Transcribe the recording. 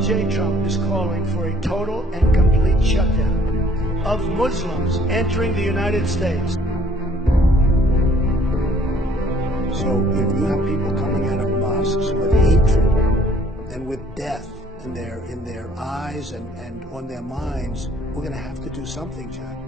Donald J. Trump is calling for a total and complete shutdown of Muslims entering the United States. So if you have people coming out of mosques with hatred and with death in their eyes and on their minds, we're going to have to do something, Jack.